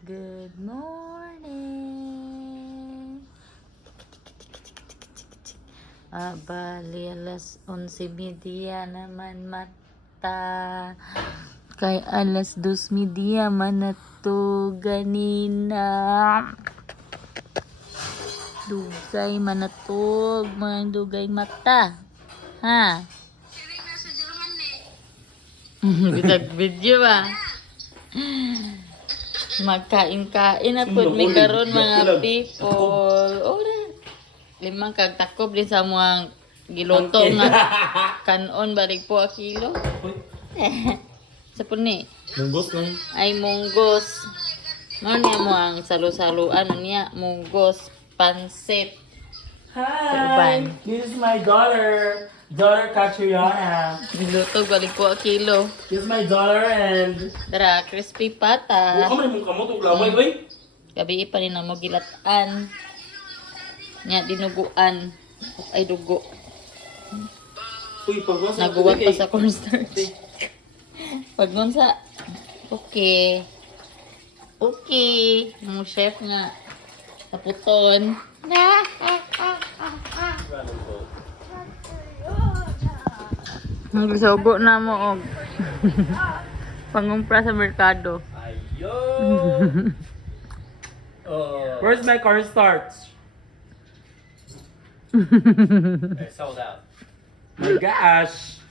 Good morning. Bali, alas 11:30 naman mata. Kay alas 2:30 man na to ganina. Dugay man na to. Mga dugay mata. Ha? Bitag video ba? Magkain-kain na po may karon mga people. Ora. Limang kag takob din sa mga giluto nga kanon balik po a kilo. Sa puni. Munggos lang. Ay munggos. Mo niya mo ang salo-saluan niya munggos pansit. Hi! This is my daughter. Daughter Catriona. Giluto balik po a kilo. This is my daughter and... Dara crispy pata. Buka man yung kamot o lamay, oy. Gabi pa rin na mo gilatan. Nya dinuguan. Ay dugo. Uy, pagwas. Naguwag pa sa cornstarch. Pag nun sa... Okay. Okay. Ang chef nga. Taputon. Nagsugo na mo og pangumpra sa merkado. Ayo! Where's my cornstarch? It's sold out. My gosh!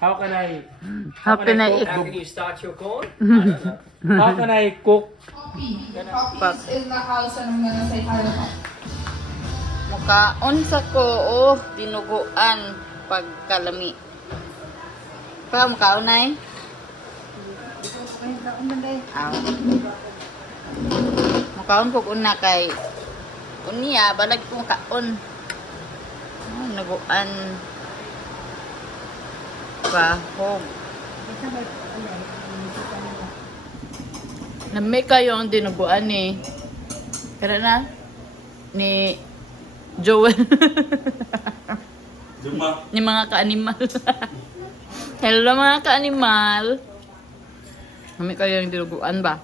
How can I How can I eat? How can you start your corn? I don't know. how can I cook? Coffee is in the house and I'm gonna say hi to her. Mukaon sa ko, oh, dinuguan pagkalami. Pa, mukaon na eh. Mukaon ko una kay unya, balag ko mukaon. Oh, naguan. Bahog. Nami kayo ang dinuguan eh. Kaya na? Ni Joel. Duma. Ni mga ka-animal. Hello mga ka-animal. Kami kayo yung dinuguan ba?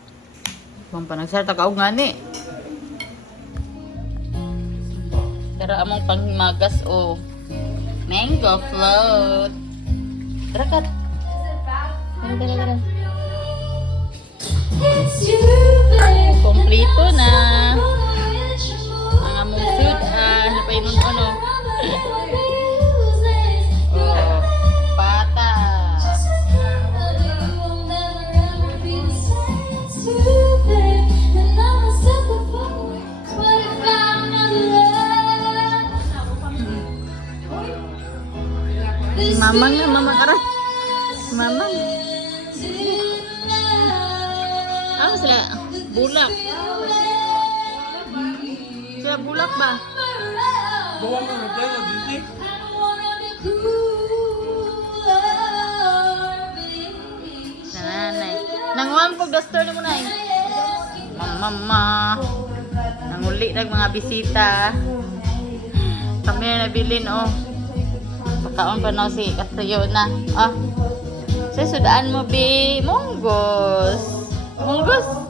Bang panagsarta ka nga ni. Tara among panghimagas o mango float. Tara kat. Tara. Kompleto na. Ang among food ano pa yun ano? Oh, pata. Mamang na, mamang arat. Mamang. Ah, sila bulak. Sila bulak ba? Gawa mo na tayo, Disney. Nanay. Nanguan po gastor ni mo na Mama. Nanguli ng mga bisita. Kami na nabilin oh. Pagkaon pa na si Kasayo na. Ah. Sa sudaan mo bi munggos. Munggos.